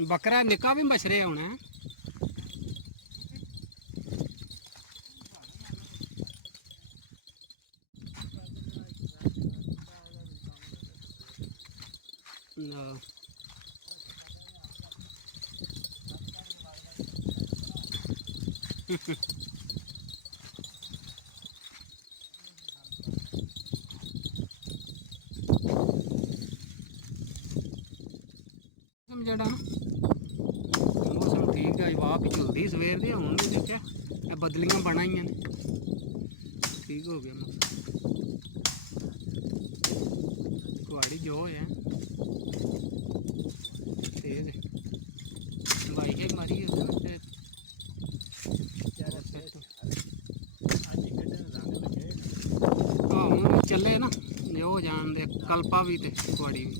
बकरा निका भी मछरे होना है। जड़ा मौसम ठीक है, वाह भी चलती सवेर दी हूँ नहीं देखा बदलियां बना ही ने, ठीक हो गया मौसम। कुआड़ी जो है तेज बाई के मारी हाँ चले ना जो जान दे कल्पा भी ते कुआड़ी भी।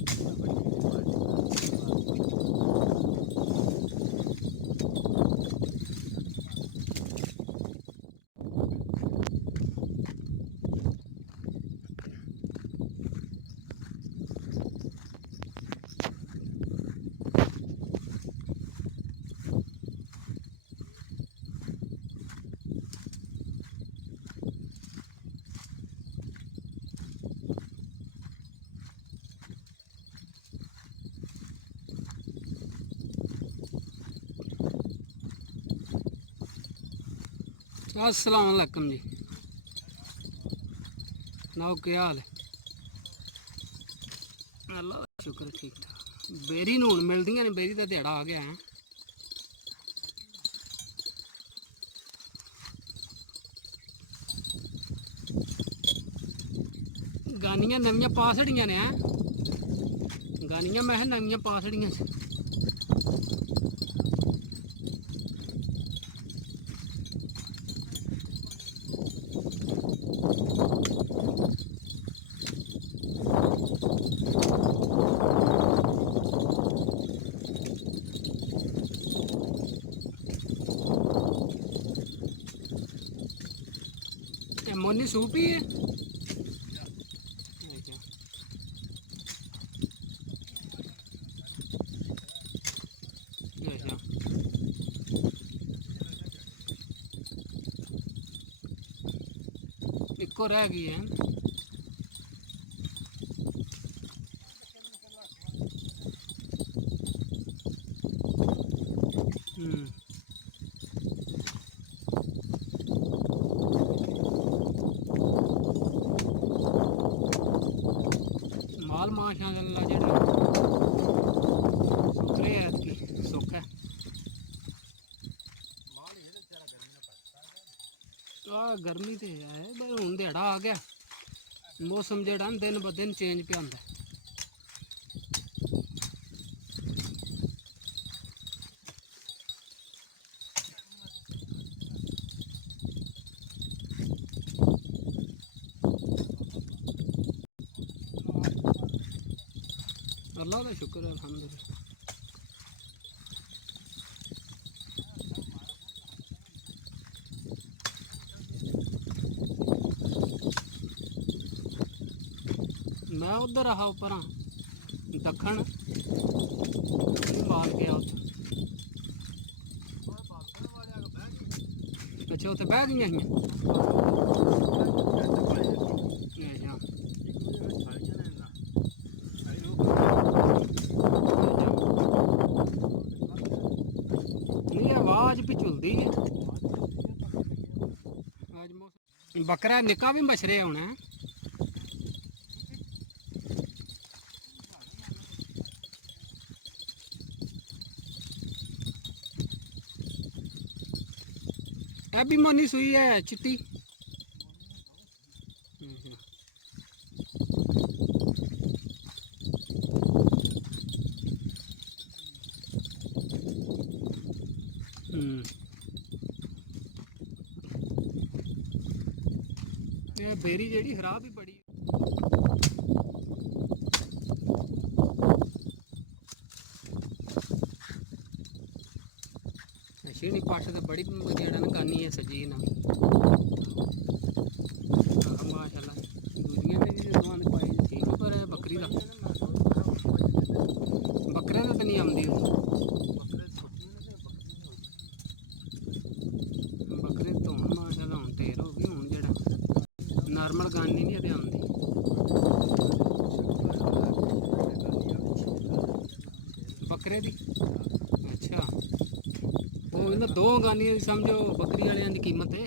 अस्सलाम वालेकुम जी, नाओ क्या हाल है? अल्लाह शुक्र ठीक ठाक। बेरी नूं हुण मिलदियां ने, बेरी दा ध्याड़ा आ गया है। गानियां नवियां पा छड़ियां ने, गानियां मैं नवियां पा छड़ियां। मोनी सूप ही है। इको रह गई है। माल माशाअल्लाह जड़ा सुथरे है कि सुख है। गर्मी तो है भाई, हूँ ध्याड़ा आ गया, मौसम जड़ा दिन ब दिन चेंज पे आंदा। अल्लाह का शुक्र है अल्हम्दुलिल्लाह। मैं उधर रहा ऊपर दखन मार गया उधर। अच्छा उत्थे बह गई ही। नहीं आवाज भी चलती है। बकरा निका भी मछरे होना है। अभी मोनी सुई है चिट्टी। बेरी जेड़ी खराब ही बड़ी। छेड़ी पाश तो बड़ी जेड़ा ना गानी है सजी ना माशाल्लाह। दूजियां ने भी दुकान पाई ठीक पर बकरी का बकरे का तो नहीं आती। ਹੋ ਗਈ ਹੁਣ ਜਿਹੜਾ ਨਾਰਮਲ ਗਾਨੀ ਨਹੀਂ ਇਹਦੇ ਆਉਂਦੀ। ਬੱਕਰੇ ਦੀ ਅੱਛਾ ਉਹ ਇਹਨਾਂ ਦੋ ਗਾਨੀਆਂ ਦੀ ਸਮਝੋ ਬੱਕਰੀ ਵਾਲਿਆਂ ਦੀ ਕੀਮਤ ਹੈ।